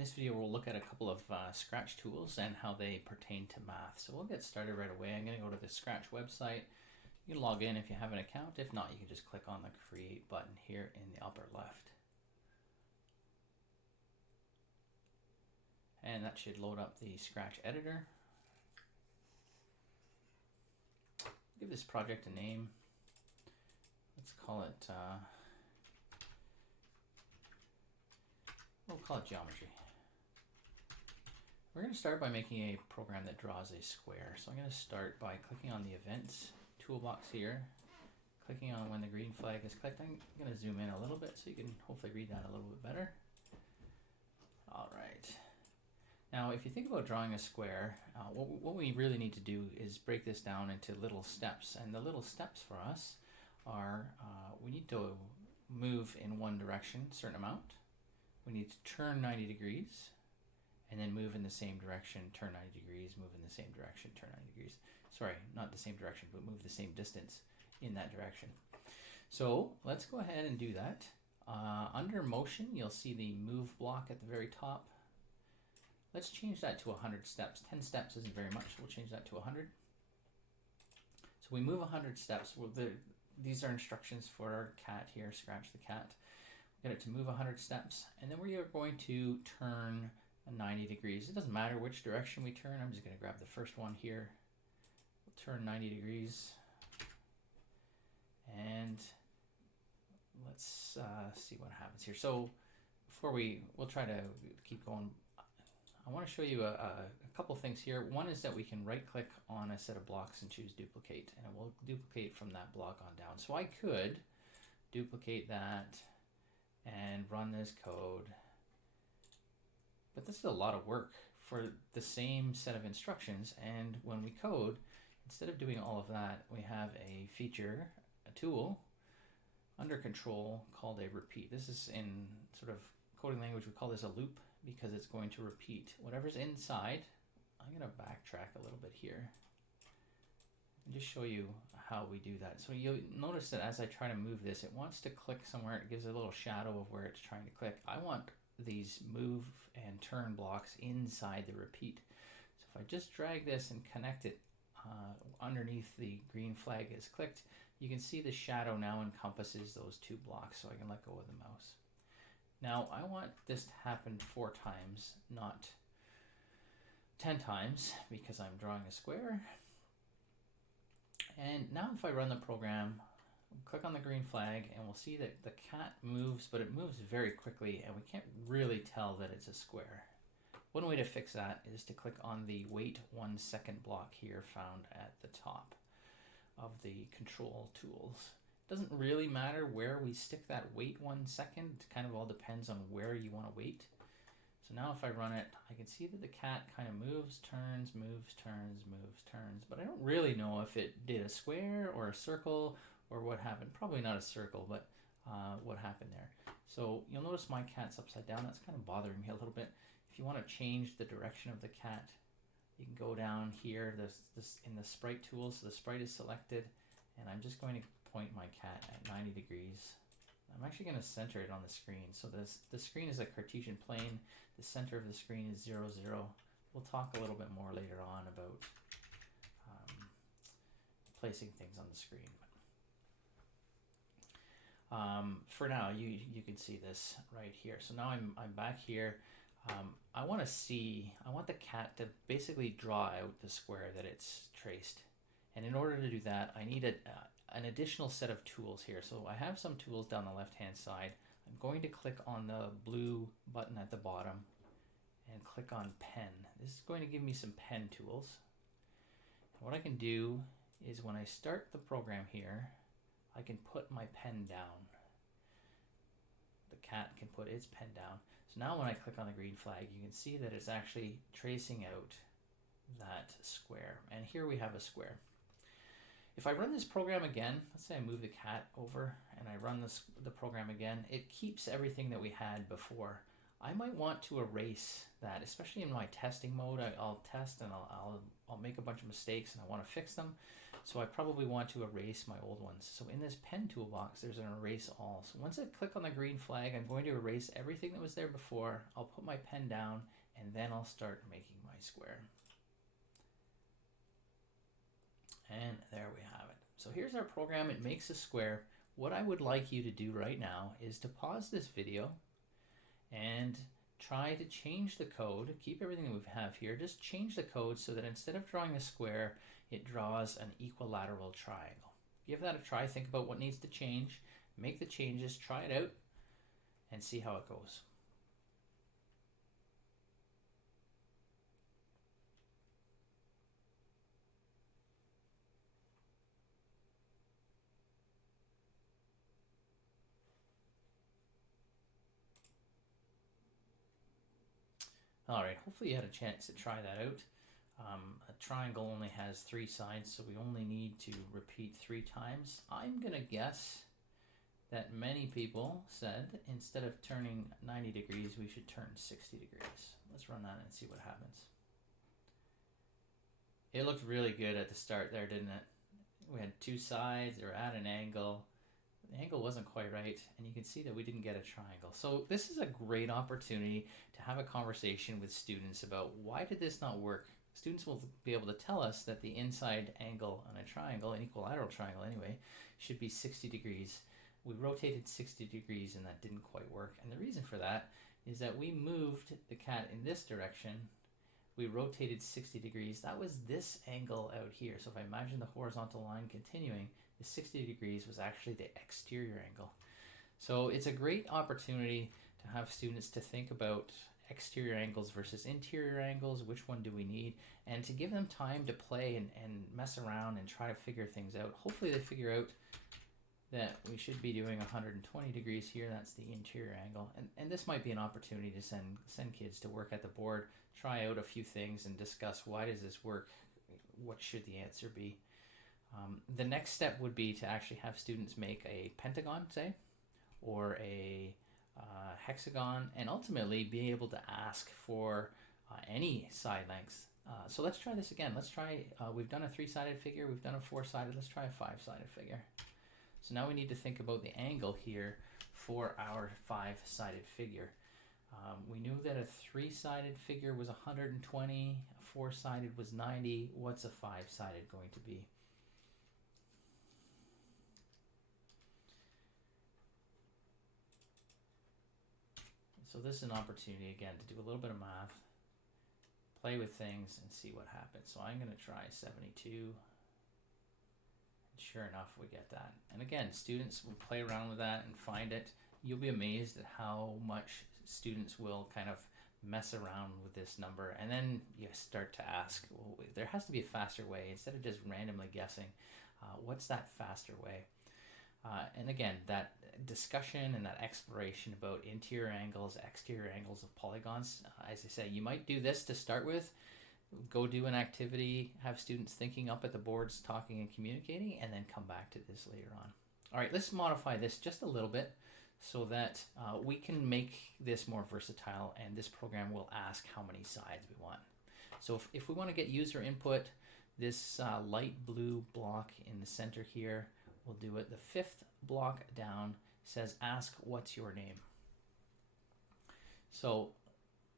In this video, we'll look at a couple of Scratch tools and how they pertain to math. So we'll get started right away. I'm going to go to the Scratch website. You can log in if you have an account. If not, you can just click on the Create button here in the upper left. And that should load up the Scratch editor. Give this project a name. Let's call it, we'll call it Geometry. We're going to start by making a program that draws a square. So I'm going to start by clicking on the Events toolbox here, clicking on when the green flag is clicked. I'm going to zoom in a little bit so you can hopefully read that a little bit better. All right. Now, if you think about drawing a square, what we really need to do is break this down into little steps. And the little steps for us are we need to move in one direction, a certain amount. We need to turn 90 degrees. And then move in the same direction, turn 90 degrees, move in the same direction, turn 90 degrees. Sorry, not the same direction, but move the same distance in that direction. So let's go ahead and do that. Under motion, you'll see the move block at the very top. Let's change that to 100 steps. 10 steps isn't very much, so we'll change that to 100. So we move 100 steps. These are instructions for our cat here, Scratch the cat. Get it to move 100 steps, and then we are going to turn 90 degrees. It doesn't matter which direction we turn. I'm just going to grab the first one here. We'll turn 90 degrees. And let's see what happens here. So before we'll try to keep going. I want to show you a couple things here. One is that we can right click on a set of blocks and choose duplicate, and it will duplicate from that block on down. So I could duplicate that and run this code. But this is a lot of work for the same set of instructions, and when we code, instead of doing all of that, we have a feature, a tool, under control called a repeat. This is in sort of coding language, we call this a loop because it's going to repeat whatever's inside. I'm going to backtrack a little bit here and just show you how we do that. So you'll notice that as I try to move this, it wants to click somewhere. It gives a little shadow of where it's trying to click. I want these move and turn blocks inside the repeat. So if I just drag this and connect it underneath the green flag is clicked, you can see the shadow now encompasses those two blocks, so I can let go of the mouse. Now I want this to happen 4 times, not 10 times, because I'm drawing a square. And now if I run the program, click on the green flag, and we'll see that the cat moves, but it moves very quickly, and we can't really tell that it's a square. One way to fix that is to click on the wait 1 second block here found at the top of the control tools. It doesn't really matter where we stick that wait 1 second. It kind of all depends on where you want to wait. So now if I run it, I can see that the cat kind of moves, turns, moves, turns, moves, turns, but I don't really know if it did a square or a circle or what happened. Probably not a circle, but what happened there. So you'll notice my cat's upside down. That's kind of bothering me a little bit. If you want to change the direction of the cat, you can go down here this in the sprite tool. So the sprite is selected, and I'm just going to point my cat at 90 degrees. I'm actually going to center it on the screen. So the screen is a Cartesian plane. The center of the screen is 0, 0. We'll talk a little bit more later on about placing things on the screen. For now, you can see this right here. So now I'm back here. I want the cat to basically draw out the square that it's traced. And in order to do that, I need an additional set of tools here. So I have some tools down the left-hand side. I'm going to click on the blue button at the bottom and click on pen. This is going to give me some pen tools. And what I can do is when I start the program here, I can put my pen down. The cat can put its pen down. So now when I click on the green flag, you can see that it's actually tracing out that square. And here we have a square. If I run this program again, let's say I move the cat over and I run the program again, it keeps everything that we had before. I might want to erase that, especially in my testing mode. I'll test and I'll make a bunch of mistakes and I want to fix them. So I probably want to erase my old ones. So in this pen toolbox, there's an erase all. So once I click on the green flag, I'm going to erase everything that was there before. I'll put my pen down and then I'll start making my square. And there we have it. So here's our program. It makes a square. What I would like you to do right now is to pause this video and try to change the code. Keep everything that we have here. Just change the code so that instead of drawing a square, it draws an equilateral triangle. Give that a try. Think about what needs to change. Make the changes. Try it out and see how it goes. All right, hopefully you had a chance to try that out. A triangle only has 3 sides, so we only need to repeat 3 times. I'm gonna guess that many people said instead of turning 90 degrees, we should turn 60 degrees. Let's run that and see what happens. It looked really good at the start there, didn't it? We had 2 sides, they were at an angle. The angle wasn't quite right, and you can see that we didn't get a triangle. So this is a great opportunity to have a conversation with students about why did this not work. Students will be able to tell us that the inside angle on a triangle, an equilateral triangle anyway, should be 60 degrees. We rotated 60 degrees and that didn't quite work. And the reason for that is that we moved the cat in this direction. We rotated 60 degrees. That was this angle out here. So if I imagine the horizontal line continuing, the 60 degrees was actually the exterior angle. So it's a great opportunity to have students to think about exterior angles versus interior angles, which one do we need, and to give them time to play and mess around and try to figure things out. Hopefully they figure out that we should be doing 120 degrees here. That's the interior angle. And this might be an opportunity to send kids to work at the board, try out a few things and discuss why does this work, what should the answer be. The next step would be to actually have students make a pentagon, say, or a hexagon, and ultimately be able to ask for any side lengths. So let's try this again. Let's try, we've done a 3-sided figure, we've done a 4-sided, let's try a 5-sided figure. So now we need to think about the angle here for our 5-sided figure. We knew that a 3-sided figure was 120, a 4-sided was 90. What's a 5-sided going to be? So this is an opportunity again to do a little bit of math, play with things and see what happens. So I'm going to try 72. And sure enough, we get that. And again, students will play around with that and find it. You'll be amazed at how much students will kind of mess around with this number. And then you start to ask, well, there has to be a faster way. Instead of just randomly guessing, what's that faster way? And again, that discussion and that exploration about interior angles, exterior angles of polygons, as I say, you might do this to start with, go do an activity, have students thinking up at the boards, talking and communicating, and then come back to this later on. All right, let's modify this just a little bit so that we can make this more versatile, and this program will ask how many sides we want. So if we want to get user input, this light blue block in the center here, we'll do it. The 5th block down says ask what's your name. So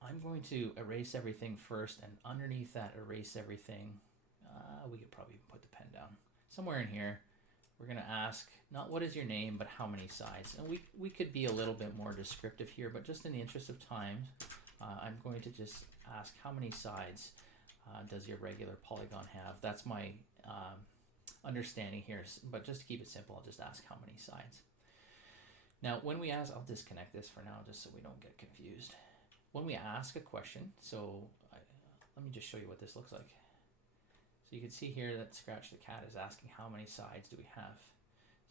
I'm going to erase everything first, and underneath that erase everything, we could probably put the pen down. Somewhere in here, we're going to ask not what is your name, but how many sides. And we could be a little bit more descriptive here, but just in the interest of time, I'm going to just ask how many sides does your regular polygon have. That's my understanding here, but just to keep it simple, I'll just ask how many sides. Now when we ask, I'll disconnect this for now just so we don't get confused. When we ask a question, let me just show you what this looks like. So you can see here that Scratch the Cat is asking how many sides do we have.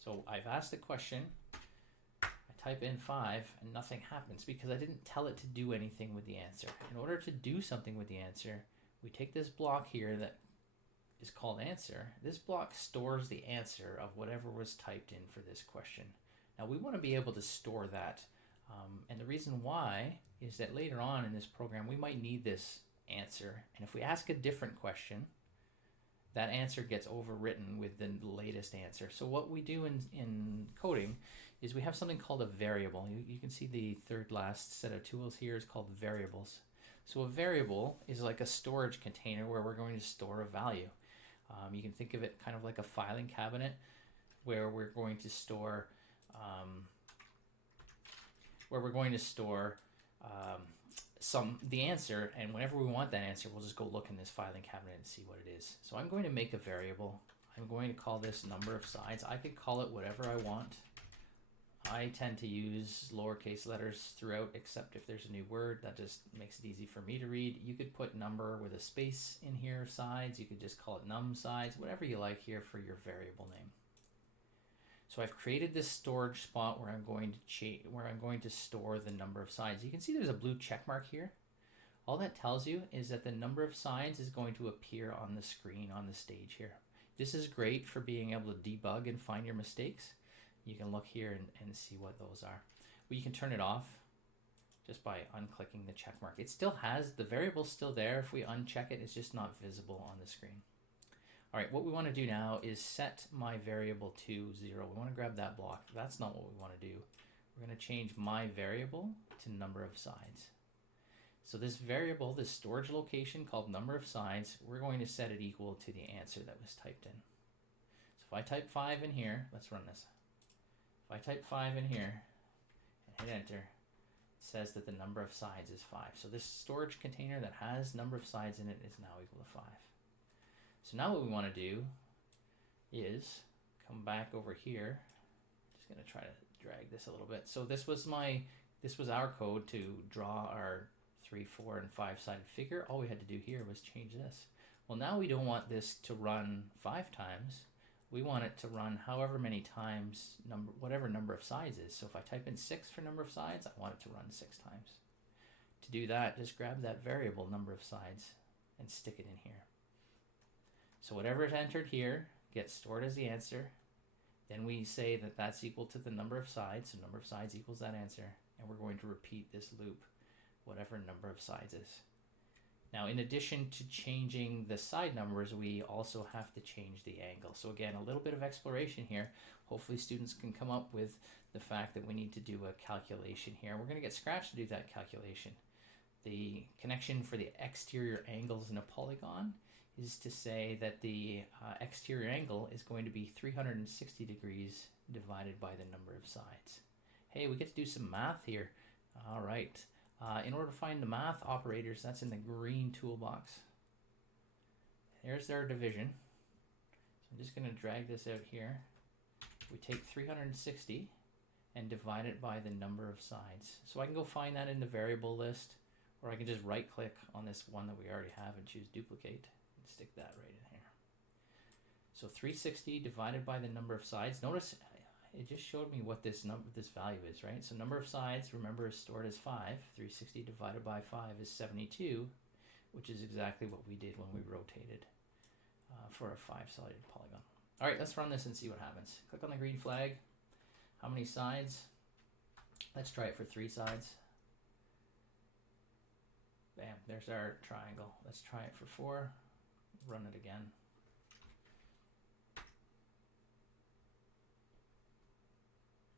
So I've asked the question, I type in 5 and nothing happens because I didn't tell it to do anything with the answer. In order to do something with the answer, we take this block here that is called answer. This block stores the answer of whatever was typed in for this question. Now we want to be able to store that, and the reason why is that later on in this program, we might need this answer. And if we ask a different question, that answer gets overwritten with the latest answer. So what we do in coding is we have something called a variable. You can see the third last set of tools here is called variables. So a variable is like a storage container where we're going to store a value. You can think of it kind of like a filing cabinet where we're going to store the answer, and whenever we want that answer, we'll just go look in this filing cabinet and see what it is. So I'm going to make a variable. I'm going to call this number of sides. I could call it whatever I want. I tend to use lowercase letters throughout, except if there's a new word. That just makes it easy for me to read. You could put number with a space in here, sides. You could just call it num sides, whatever you like here for your variable name. So I've created this storage spot where I'm going to store the number of sides. You can see there's a blue check mark here. All that tells you is that the number of sides is going to appear on the screen on the stage here. This is great for being able to debug and find your mistakes. You can look here and see what those are. Well, you can turn it off just by unclicking the check mark. It still has, the variable's still there. If we uncheck it, it's just not visible on the screen. All right, what we want to do now is set my variable to 0. We want to grab that block. That's not what we want to do. We're going to change my variable to number of sides. So this variable, this storage location called number of sides, we're going to set it equal to the answer that was typed in. So if I type 5 in here, let's run this. If I type 5 in here and hit enter, it says that the number of sides is 5. So this storage container that has number of sides in it is now equal to 5. So now what we want to do is come back over here. Just going to try to drag this a little bit. So this was our code to draw our 3, 4, and 5-sided figure. All we had to do here was change this. Well, now we don't want this to run 5 times. We want it to run however many times, whatever number of sides is. So if I type in 6 for number of sides, I want it to run 6 times. To do that, just grab that variable number of sides and stick it in here. So whatever is entered here gets stored as the answer. Then we say that that's equal to the number of sides. So number of sides equals that answer. And we're going to repeat this loop, whatever number of sides is. Now, in addition to changing the side numbers, we also have to change the angle. So again, a little bit of exploration here. Hopefully students can come up with the fact that we need to do a calculation here. We're going to get Scratch to do that calculation. The connection for the exterior angles in a polygon is to say that the exterior angle is going to be 360 degrees divided by the number of sides. Hey, we get to do some math here. All right. In order to find the math operators, that's in the green toolbox. There's our division. So I'm just going to drag this out here. We take 360 and divide it by the number of sides. So I can go find that in the variable list, or I can just right click on this one that we already have and choose duplicate and stick that right in here. So 360 divided by the number of sides. Notice it just showed me what this value is, right? So number of sides, remember, is stored as 5. 360 divided by 5 is 72, which is exactly what we did when we rotated for a 5-sided polygon. All right, let's run this and see what happens. Click on the green flag. How many sides? Let's try it for 3 sides. Bam, there's our triangle. Let's try it for 4. Run it again.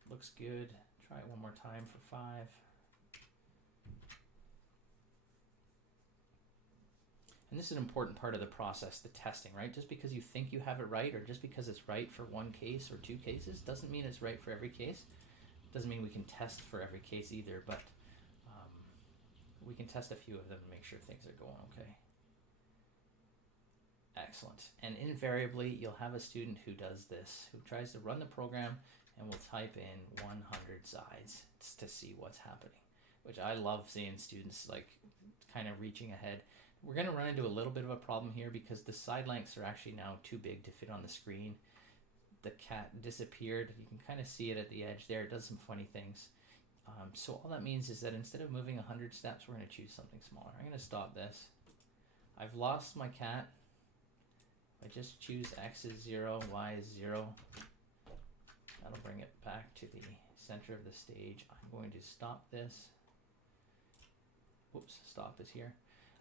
Looks good. Try it one more time for 5. And this is an important part of the process, the testing, right? Just because you think you have it right, or just because it's right for one case or 2 cases, doesn't mean it's right for every case. Doesn't mean we can test for every case either, but we can test a few of them and make sure things are going okay. Excellent. And invariably, you'll have a student who does this, who tries to run the program and will type in 100 sides to see what's happening, which I love seeing students like kind of reaching ahead. We're going to run into a little bit of a problem here because the side lengths are actually now too big to fit on the screen. The cat disappeared. You can kind of see it at the edge there. It does some funny things. So all that means is that instead of moving 100 steps, we're going to choose something smaller. I'm going to stop this. I've lost my cat. I just choose X is 0, Y is 0. That'll bring it back to the center of the stage. I'm going to stop this whoops, stop is here.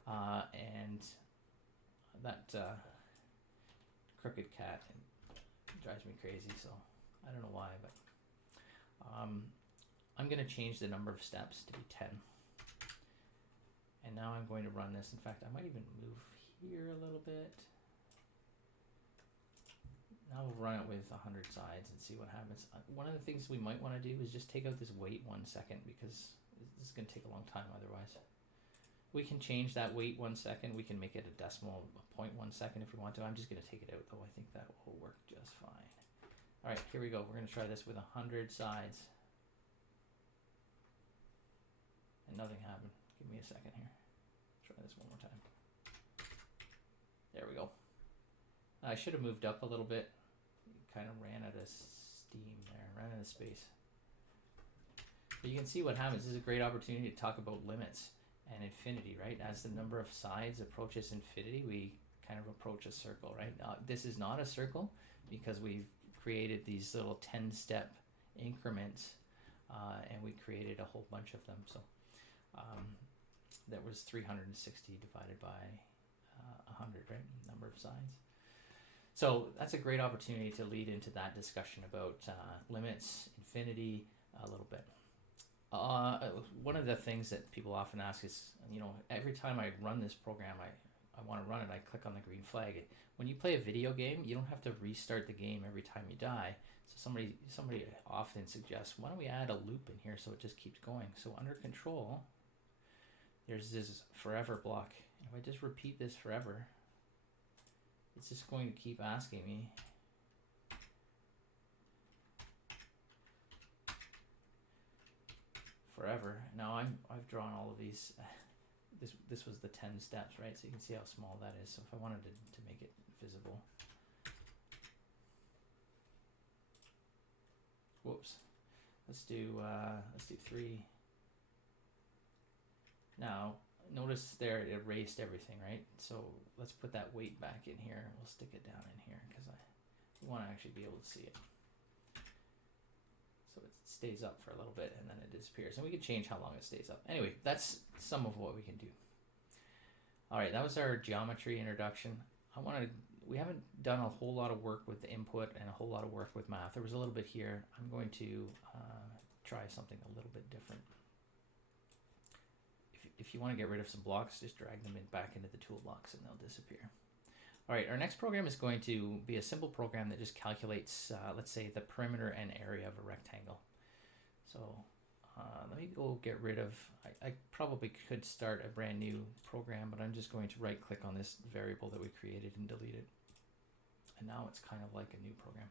And that crooked cat drives me crazy, so I don't know why, but I'm going to change the number of steps to be 10. And now I'm going to run this. In fact, I might even move here a little bit. Now we'll run it with 100 sides and see what happens. One of the things we might want to do is just take out this wait 1 second, because this is going to take a long time otherwise. We can change that wait 1 second. We can make it a decimal, a 0.1 second if we want to. I'm just going to take it out though. I think that will work just fine. All right, here we go. We're going to try this with 100 sides. And nothing happened. Give me a second here. Try this one more time. There we go. I should have moved up a little bit. Kind of ran out of steam there, ran out of space. But you can see what happens. This is a great opportunity to talk about limits and infinity, right? As the number of sides approaches infinity, we kind of approach a circle, right? This is not a circle because we've created these little 10-step increments, and we created a whole bunch of them. So that was 360 divided by 100, right? Number of sides. So that's a great opportunity to lead into that discussion about limits, infinity, a little bit. One of the things that people often ask is, every time I run this program, I want to run it, I click on the green flag. When you play a video game, you don't have to restart the game every time you die. So somebody often suggests, why don't we add a loop in here so it just keeps going? So under control, there's this forever block. If I just repeat this forever, it's just going to keep asking me. Forever. Now I've drawn all of these. This was the 10 steps, right? So you can see how small that is. So if I wanted to make it visible, whoops. Let's do 3. Now notice there it erased everything, right? So let's put that weight back in here. We'll stick it down in here because I want to actually be able to see it. So it stays up for a little bit and then it disappears. And we can change how long it stays up. Anyway, that's some of what we can do. All right, that was our geometry introduction. We haven't done a whole lot of work with the input and a whole lot of work with math. There was a little bit here. I'm going to try something a little bit different. If you want to get rid of some blocks, just drag them back into the toolbox and they'll disappear. All right, our next program is going to be a simple program that just calculates, let's say, the perimeter and area of a rectangle. So let me go get rid of, I probably could start a brand new program, but I'm just going to right click on this variable that we created and delete it. And now it's kind of like a new program.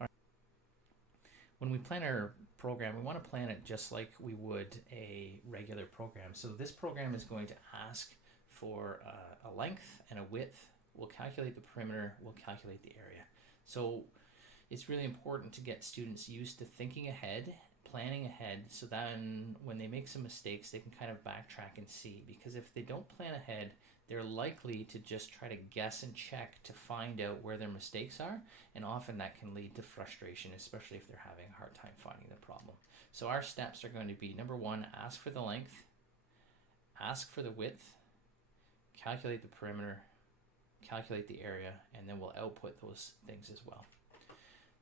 All right. When we plan our program, we want to plan it just like we would a regular program. So this program is going to ask for a length and a width. We'll calculate the perimeter, we'll calculate the area. So it's really important to get students used to thinking ahead, planning ahead, so then when they make some mistakes, they can kind of backtrack and see. Because if they don't plan ahead, they're likely to just try to guess and check to find out where their mistakes are. And often that can lead to frustration, especially if they're having a hard time finding the problem. So our steps are going to be, number 1, ask for the length, ask for the width, calculate the perimeter, calculate the area, and then we'll output those things as well.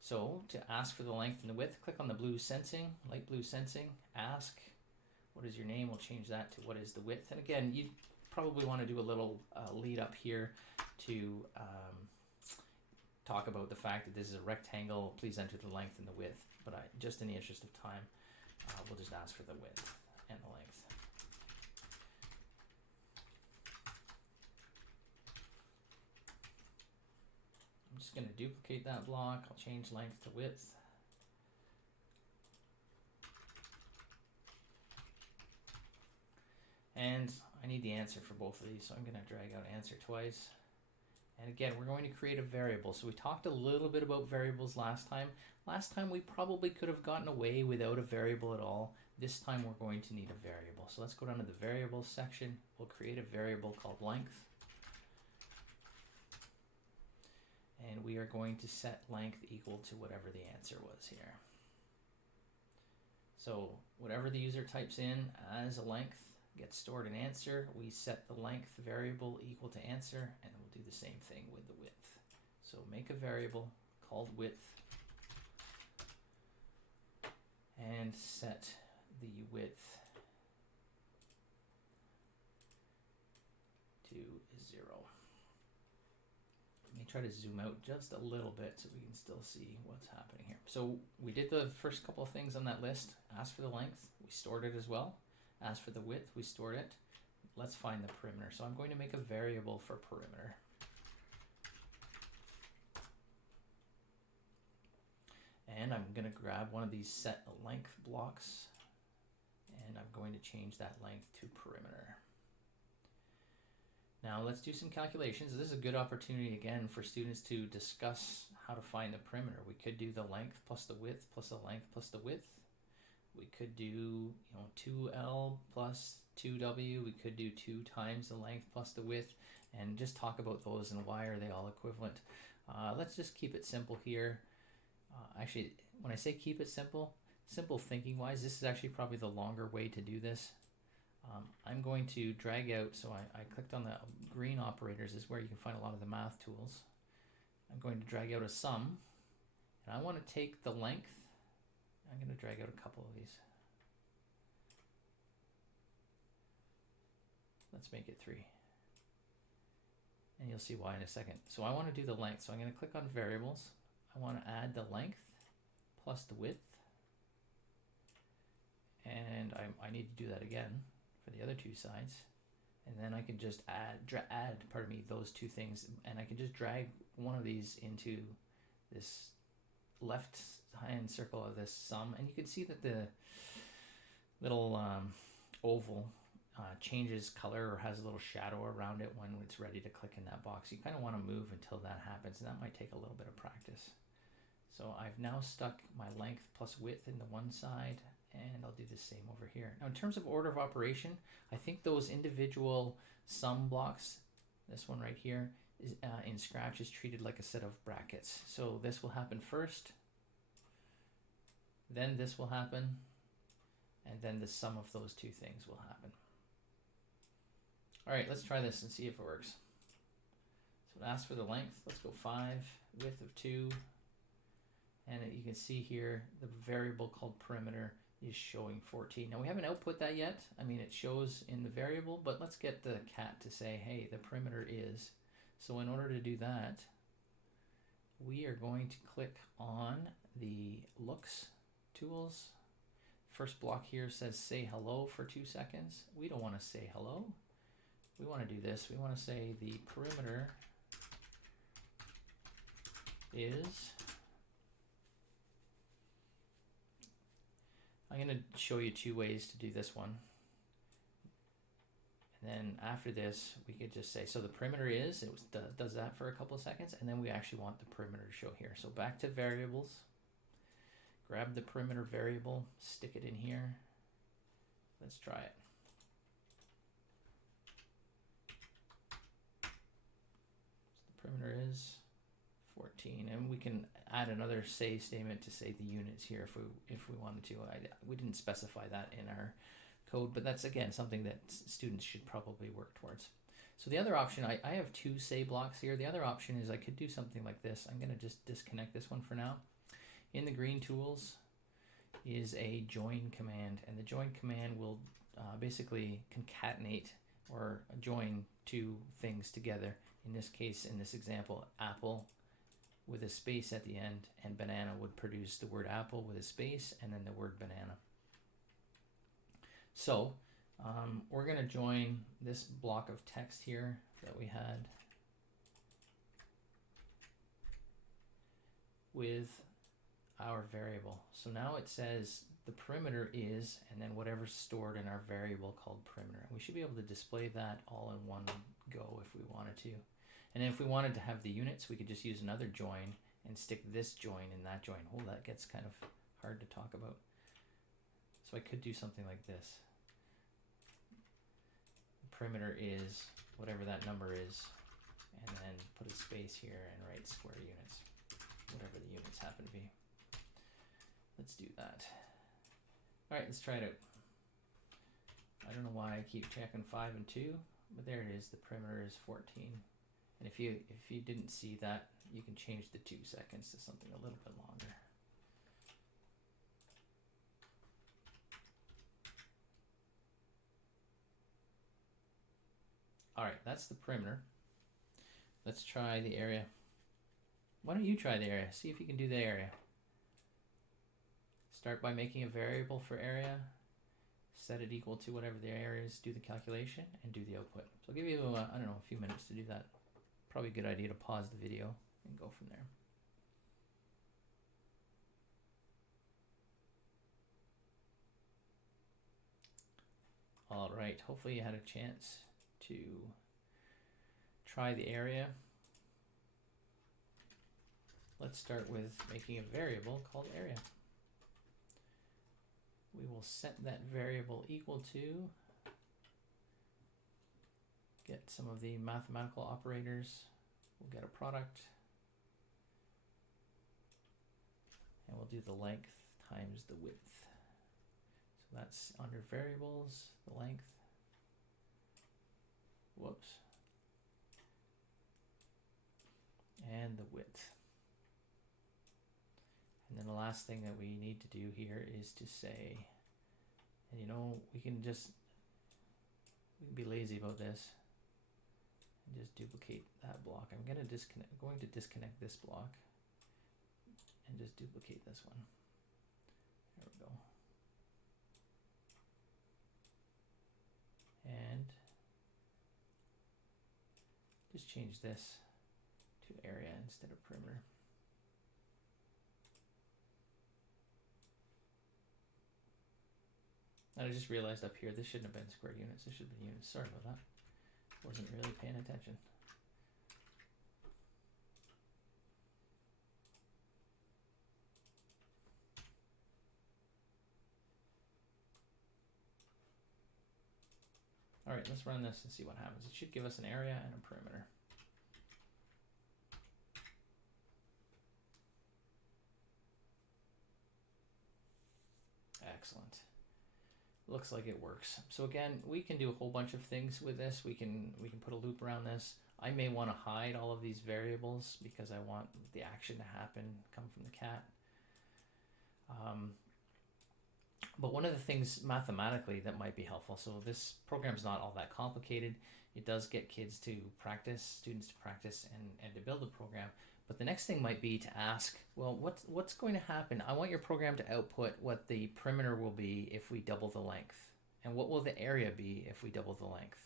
So to ask for the length and the width, click on the blue sensing, light blue sensing, ask, what is your name? We'll change that to what is the width. And again, you probably want to do a little lead up here to talk about the fact that this is a rectangle. Please enter the length and the width, but just in the interest of time, we'll just ask for the width and the length. I'm just going to duplicate that block. I'll change length to width. And I need the answer for both of these, so I'm going to drag out answer twice. And again, we're going to create a variable. So we talked a little bit about variables last time. Last time we probably could have gotten away without a variable at all. This time we're going to need a variable. So let's go down to the variables section. We'll create a variable called length. And we are going to set length equal to whatever the answer was here. So whatever the user types in as a length, gets stored in answer. We set the length variable equal to answer, and we'll do the same thing with the width. So make a variable called width and set the width to 0. Let me try to zoom out just a little bit so we can still see what's happening here. So we did the first couple of things on that list. Asked for the length, we stored it as well. Asked for the width, we stored it. Let's find the perimeter. So I'm going to make a variable for perimeter. And I'm going to grab one of these set length blocks, and I'm going to change that length to perimeter. Now let's do some calculations. This is a good opportunity again for students to discuss how to find the perimeter. We could do the length plus the width plus the length plus the width. We could do 2L plus 2W. We could do 2 times the length plus the width, and just talk about those and why are they all equivalent. Let's just keep it simple here. Actually, when I say keep it simple thinking wise, this is actually probably the longer way to do this. I'm going to drag out, so I clicked on the green operators, is where you can find a lot of the math tools. I'm going to drag out a sum, and I want to take the length. I'm going to drag out a couple of these. Let's make it 3. And you'll see why in a second. So I want to do the length, so I'm going to click on variables. I want to add the length plus the width, and I need to do that again for the other two sides, and then I can just add those two things, and I can just drag one of these into this left hand circle of this sum, and you can see that the little oval changes color or has a little shadow around it when it's ready to click in that box. You kind of want to move until that happens, and that might take a little bit of practice. So I've now stuck my length plus width into one side, and I'll do the same over here. Now in terms of order of operation, I think those individual sum blocks, this one right here, is in Scratch is treated like a set of brackets. So this will happen first, then this will happen, and then the sum of those two things will happen. All right, let's try this and see if it works. So it asks for the length. Let's go 5, width of 2. And you can see here the variable called perimeter is showing 14. Now we haven't output that yet. I mean, it shows in the variable, but let's get the cat to say, hey, the perimeter is. So in order to do that, we are going to click on the looks tools. First block here says say hello for 2 seconds. We don't want to say hello. We want to do this. We want to say the perimeter is. I'm going to show you 2 ways to do this one. And then after this, we could just say, so the perimeter is, does that for a couple of seconds, and then we actually want the perimeter to show here. So back to variables, grab the perimeter variable, stick it in here. Let's try it. So the perimeter is 14, and we can add another say statement to say the units here if we wanted to. We didn't specify that in our code, but that's again something that students should probably work towards. So the other option, I have 2 say blocks here. The other option is I could do something like this. I'm going to just disconnect this one for now. In the green tools is a join command, and the join command will basically concatenate or join 2 things together. In this case, in this example, apple with a space at the end, and banana would produce the word apple with a space and then the word banana. So we're going to join this block of text here that we had with our variable. So now it says the perimeter is, and then whatever's stored in our variable called perimeter. And we should be able to display that all in one go if we wanted to. And if we wanted to have the units, we could just use another join and stick this join in that join. Oh, that gets kind of hard to talk about. So I could do something like this. The perimeter is whatever that number is, and then put a space here and write square units, whatever the units happen to be. Let's do that. All right, let's try it out. I don't know why I keep checking 5 and 2, but there it is. The perimeter is 14. And if you didn't see that, you can change the 2 seconds to something a little bit longer. All right, that's the perimeter. Let's try the area. Why don't you try the area? See if you can do the area. Start by making a variable for area, set it equal to whatever the area is, do the calculation, and do the output. So I'll give you, I don't know, a few minutes to do that. Probably a good idea to pause the video and go from there. All right, hopefully you had a chance to try the area. Let's start with making a variable called area. We will set that variable equal to, get some of the mathematical operators, we'll get a product, and we'll do the length times the width. So that's under variables, the length, whoops, and the width. And then the last thing that we need to do here is to say, and you know, we can be lazy about this and just duplicate that block. I'm going to disconnect this block and just duplicate this one. There we go. And just change this to area instead of perimeter. And I just realized up here, this shouldn't have been square units, this should have been units. Sorry about that. Wasn't really paying attention. All right, let's run this and see what happens. It should give us an area and a perimeter. Excellent. Looks like it works. So again, we can do a whole bunch of things with this. We can put a loop around this. I may want to hide all of these variables because I want the action to happen, come from the cat. But one of the things mathematically that might be helpful, so this program's not all that complicated. It does get kids to practice, students to practice and to build a program. But the next thing might be to ask, well, what's going to happen? I want your program to output what the perimeter will be if we double the length. And what will the area be if we double the length?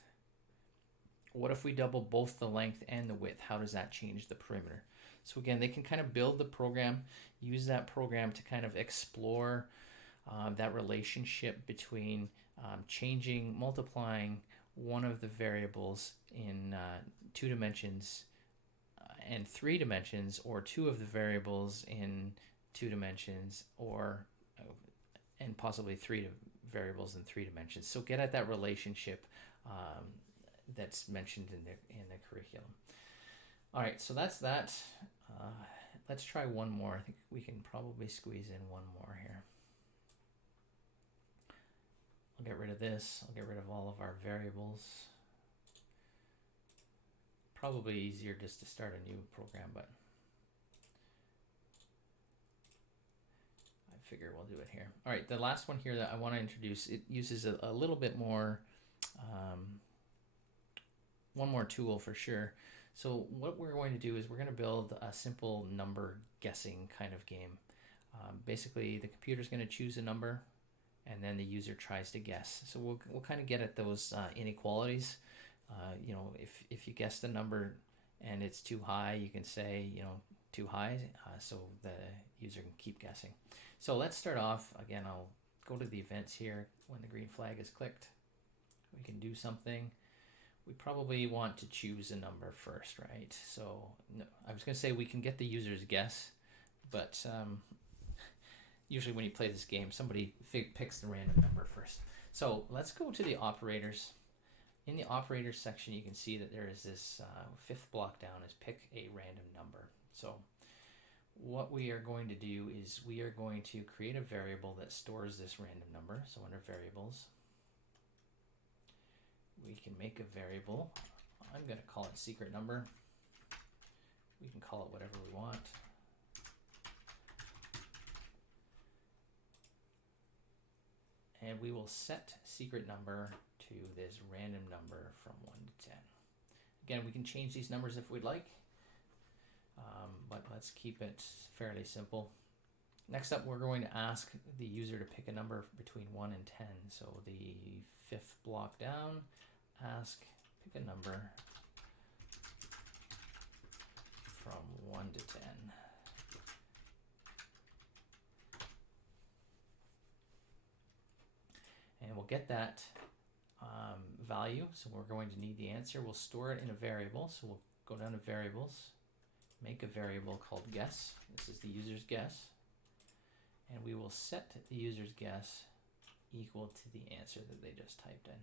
What if we double both the length and the width? How does that change the perimeter? So again, they can kind of build the program, use that program to kind of explore that relationship between multiplying one of the variables in 2 dimensions and 3 dimensions, or 2 of the variables in 2 dimensions, or and possibly 3 variables in 3 dimensions. So get at that relationship that's mentioned in the curriculum. All right, so that's that. Let's try one more. I think we can probably squeeze in one more here. I'll get rid of this. I'll get rid of all of our variables. Probably easier just to start a new program, but I figure we'll do it here. All right, the last one here that I want to introduce, it uses a little bit more, one more tool for sure. So what we're going to do is we're going to build a simple number guessing kind of game. Basically, the computer's going to choose a number, and then the user tries to guess. So we'll kind of get at those inequalities. You know, if you guess the number and it's too high, you can say, you know, too high, so the user can keep guessing. So let's start off. Again, I'll go to the events here. When the green flag is clicked, we can do something. We probably want to choose a number first, right? So no, I was going to say we can get the user's guess, but usually when you play this game, somebody picks the random number first. So let's go to the operators. In the operators section, you can see that there is this 5th block down is pick a random number. So what we are going to do is we are going to create a variable that stores this random number. So under variables, we can make a variable. I'm going to call it secret number. We can call it whatever we want. And we will set secret number to this random number from 1 to 10. Again, we can change these numbers if we'd like, but let's keep it fairly simple. Next up, we're going to ask the user to pick a number between 1 and 10. So the 5th block down, ask, pick a number from 1 to 10. And we'll get that value. So we're going to need the answer. We'll store it in a variable. So we'll go down to variables, make a variable called guess. This is the user's guess. And we will set the user's guess equal to the answer that they just typed in.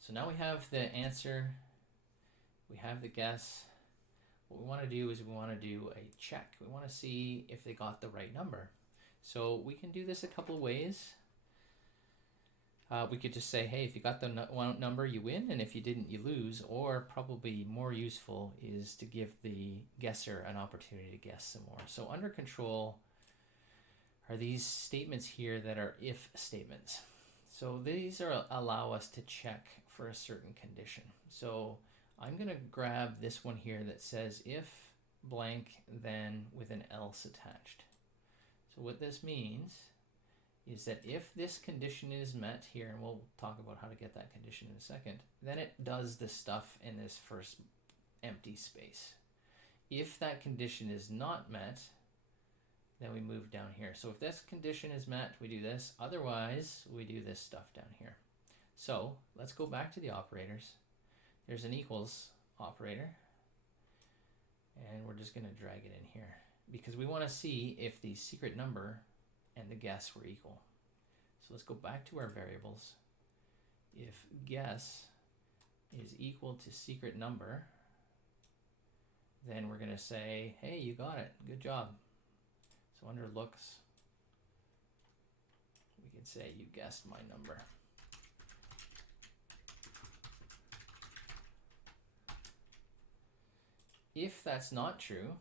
So now we have the answer, we have the guess. What we want to do is we want to do a check. We want to see if they got the right number. So we can do this a couple of ways. We could just say, hey, if you got the one number, you win, and if you didn't, you lose. Or probably more useful is to give the guesser an opportunity to guess some more. So under control are these statements here that are if statements. So these allow us to check for a certain condition. So I'm going to grab this one here that says if blank, then with an else attached. So what this means is that if this condition is met here, and we'll talk about how to get that condition in a second, then it does the stuff in this first empty space. If that condition is not met, then we move down here. So if this condition is met, we do this. Otherwise, we do this stuff down here. So let's go back to the operators. There's an equals operator, and we're just going to drag it in here because we want to see if the secret number and the guess were equal. So let's go back to our variables. If guess is equal to secret number, then we're going to say, hey, you got it. Good job. So under looks, we could say you guessed my number. If that's not true,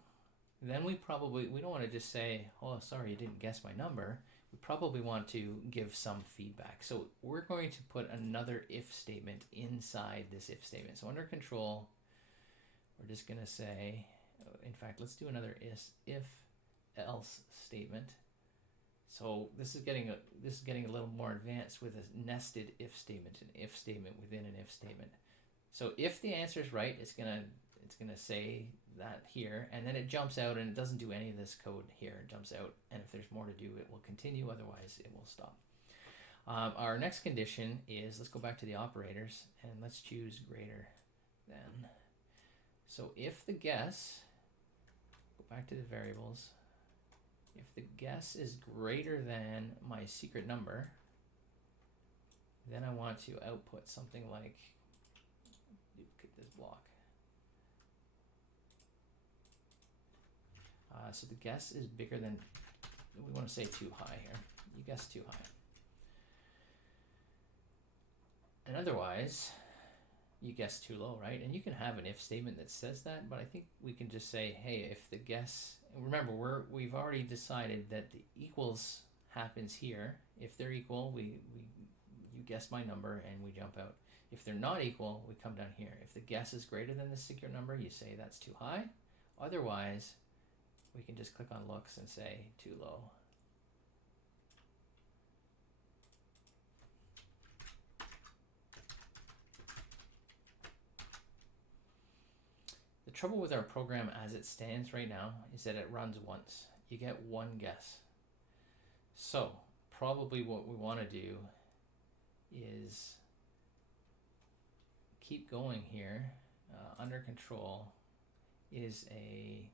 then we don't want to just say, oh, sorry, you didn't guess my number. We probably want to give some feedback. So we're going to put another if statement inside this if statement. So under control, we're just going to say, in fact, let's do another if else statement. So this is getting a little more advanced with a nested if statement, an if statement within an if statement. So if the answer is right, it's gonna say that here, and then it jumps out and it doesn't do any of this code here. It jumps out, and if there's more to do, it will continue. Otherwise, it will stop. Our next condition is, let's go back to the operators and let's choose greater than. So if the guess, go back to the variables, if the guess is greater than my secret number, then I want to output something like, duplicate this block. So the guess is bigger than, we want to say too high here. You guessed too high. And otherwise, you guessed too low, right? And you can have an if statement that says that, but I think we can just say, hey, if the guess, remember, we've already decided that the equals happens here. If they're equal, you guess my number and we jump out. If they're not equal, we come down here. If the guess is greater than the secret number, you say that's too high. Otherwise, we can just click on looks and say too low. The trouble with our program as it stands right now is that it runs once. You get one guess. So probably what we want to do is keep going here. Under control is a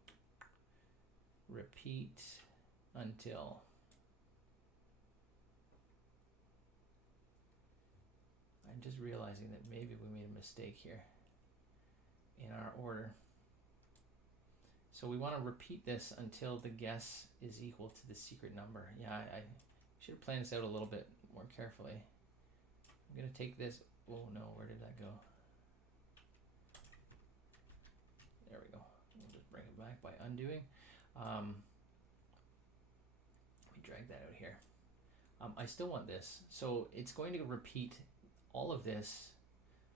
repeat until. I'm just realizing that maybe we made a mistake here in our order. So we want to repeat this until the guess is equal to the secret number. Yeah, I should have planned this out a little bit more carefully. I'm going to take this Oh no, where did that go? There we go. We'll just bring it back by undoing. Let me drag that out here. I still want this, so it's going to repeat all of this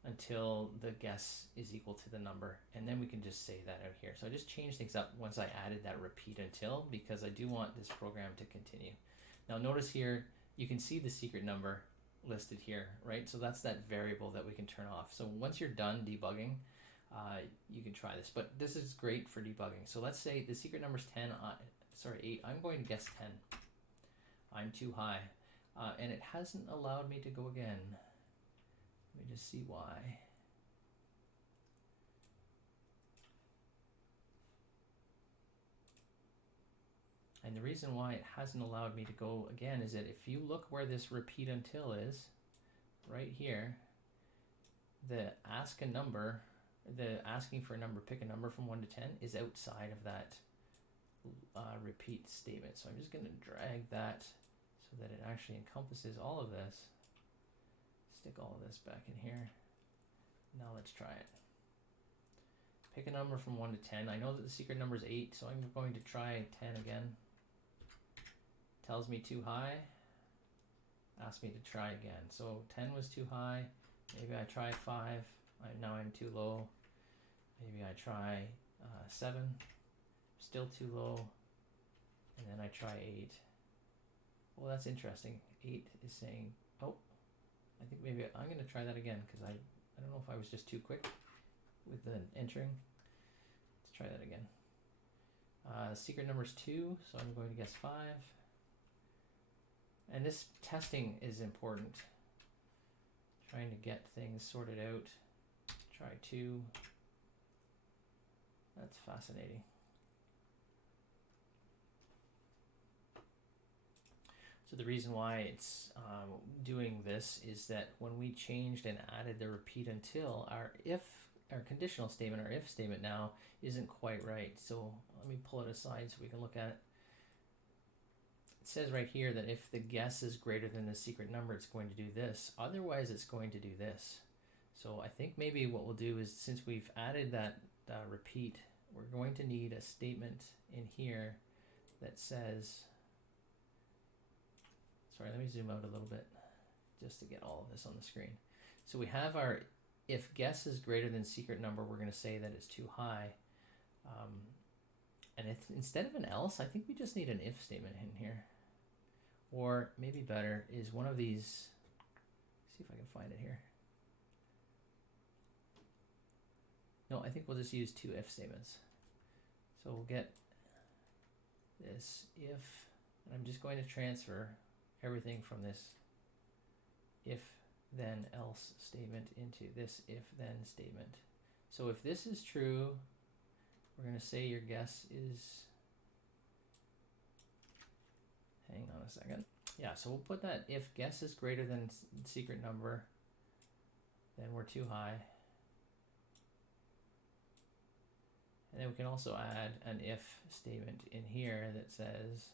until the guess is equal to the number, and then we can just say that out here. So I just changed things up once I added that repeat until, because I do want this program to continue. Now notice here, you can see the secret number listed here, right? So that's that variable that we can turn off. So once you're done debugging, you can try this, but this is great for debugging. So let's say the secret number is 10, 8, I'm going to guess 10. I'm too high, and it hasn't allowed me to go again. Let me just see why. And the reason why it hasn't allowed me to go again is that if you look where this repeat until is, right here, the ask a number, the asking for a number, pick a number from 1 to 10 is outside of that repeat statement. So I'm just going to drag that so that it actually encompasses all of this. Stick all of this back in here. Now let's try it. Pick a number from 1 to 10. I know that the secret number is 8, so I'm going to try 10 again. Tells me too high. Asks me to try again. So 10 was too high. Maybe I try 5. Now I'm too low. Maybe I try 7. Still too low. And then I try 8. Well, that's interesting. 8 is saying, oh, I think maybe I'm going to try that again, because I don't know if I was just too quick with the entering. Let's try that again. Secret number is 2, so I'm going to guess 5. And this testing is important. Trying to get things sorted out. Try 2. That's fascinating. So the reason why it's doing this is that when we changed and added the repeat until, our conditional statement, our if statement now isn't quite right. So let me pull it aside so we can look at it. It says right here that if the guess is greater than the secret number, it's going to do this. Otherwise, it's going to do this. So I think maybe what we'll do is, since we've added that repeat, we're going to need a statement in here that says, sorry, let me zoom out a little bit just to get all of this on the screen. So we have our if guess is greater than secret number, we're going to say that it's too high. And if instead of an else, I think we just need an if statement in here. Or maybe better is one of these, see if I can find it here. No, I think we'll just use 2 if statements. So we'll get this if, and I'm just going to transfer everything from this if then else statement into this if then statement. So if this is true, we're going to say your guess is, hang on a second. Yeah, so we'll put that if guess is greater than secret number, then we're too high. And then we can also add an if statement in here that says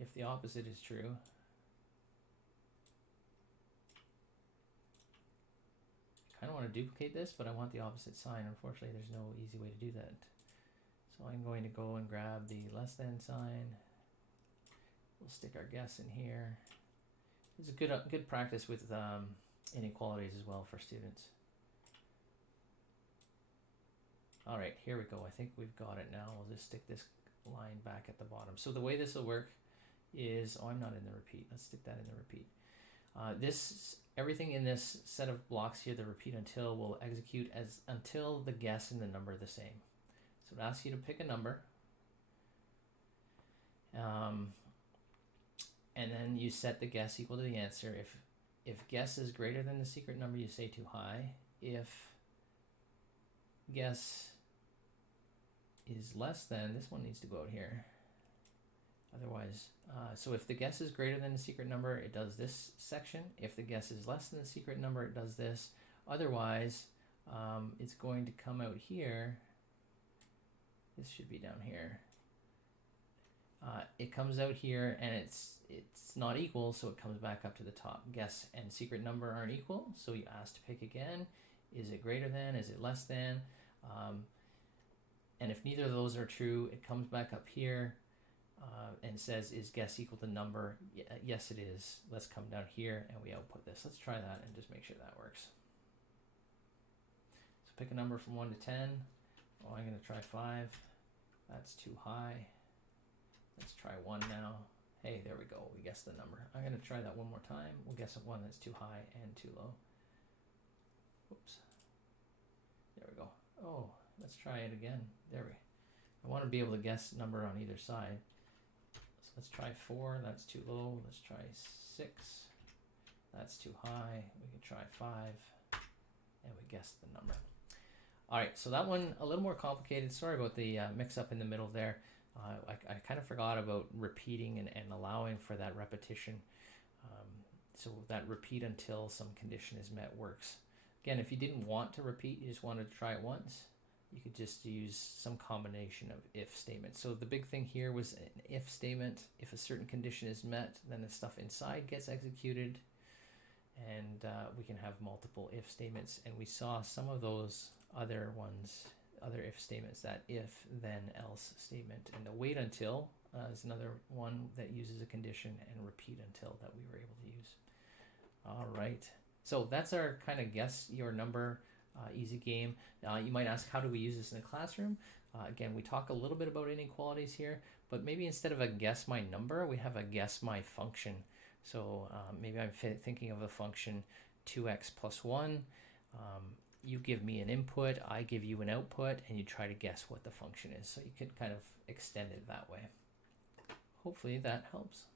if the opposite is true, I kind of want to duplicate this, but I want the opposite sign. Unfortunately, there's no easy way to do that. So I'm going to go and grab the less than sign. We'll stick our guess in here. It's a good practice with inequalities as well for students. All right, here we go. I think we've got it now. We'll just stick this line back at the bottom. So the way this will work is, oh, I'm not in the repeat. Let's stick that in the repeat. Everything in this set of blocks here, the repeat until, will execute as until the guess and the number are the same. So it asks you to pick a number. And then you set the guess equal to the answer. If guess is greater than the secret number, you say too high. If guess is less than, this one needs to go out here. Otherwise, so if the guess is greater than the secret number, it does this section. If the guess is less than the secret number, it does this. Otherwise, it's going to come out here. This should be down here. it comes out here and it's not equal, so it comes back up to the top. Guess and secret number aren't equal, so you ask to pick again. Is it greater than? Is it less than? And if neither of those are true, it comes back up here and says, is guess equal to number? Yes, it is. Let's come down here and we output this. Let's try that and just make sure that works. So pick a number from 1 to 10. Oh, I'm going to try 5. That's too high. Let's try 1 now. Hey, there we go. We guessed the number. I'm going to try that one more time. We'll guess at one that's too high and too low. Oops. There we go. Oh, let's try it again. There we go. I want to be able to guess number on either side. So let's try 4. That's too low. Let's try 6. That's too high. We can try 5. And we guessed the number. All right, so that one a little more complicated. Sorry about the mix-up in the middle there. I kind of forgot about repeating and allowing for that repetition. So that repeat until some condition is met works. Again, if you didn't want to repeat, you just wanted to try it once, you could just use some combination of if statements. So the big thing here was an if statement. If a certain condition is met, then the stuff inside gets executed. And we can have multiple if statements. And we saw some of those other ones, other if statements, that if, then, else statement. And the wait until is another one that uses a condition, and repeat until that we were able to use. All right. So that's our kind of guess your number easy game. You might ask, how do we use this in a classroom? Again, we talk a little bit about inequalities here, but maybe instead of a guess my number, we have a guess my function. So maybe I'm thinking of a function 2x plus 1. You give me an input, I give you an output, and you try to guess what the function is. So you could kind of extend it that way. Hopefully that helps.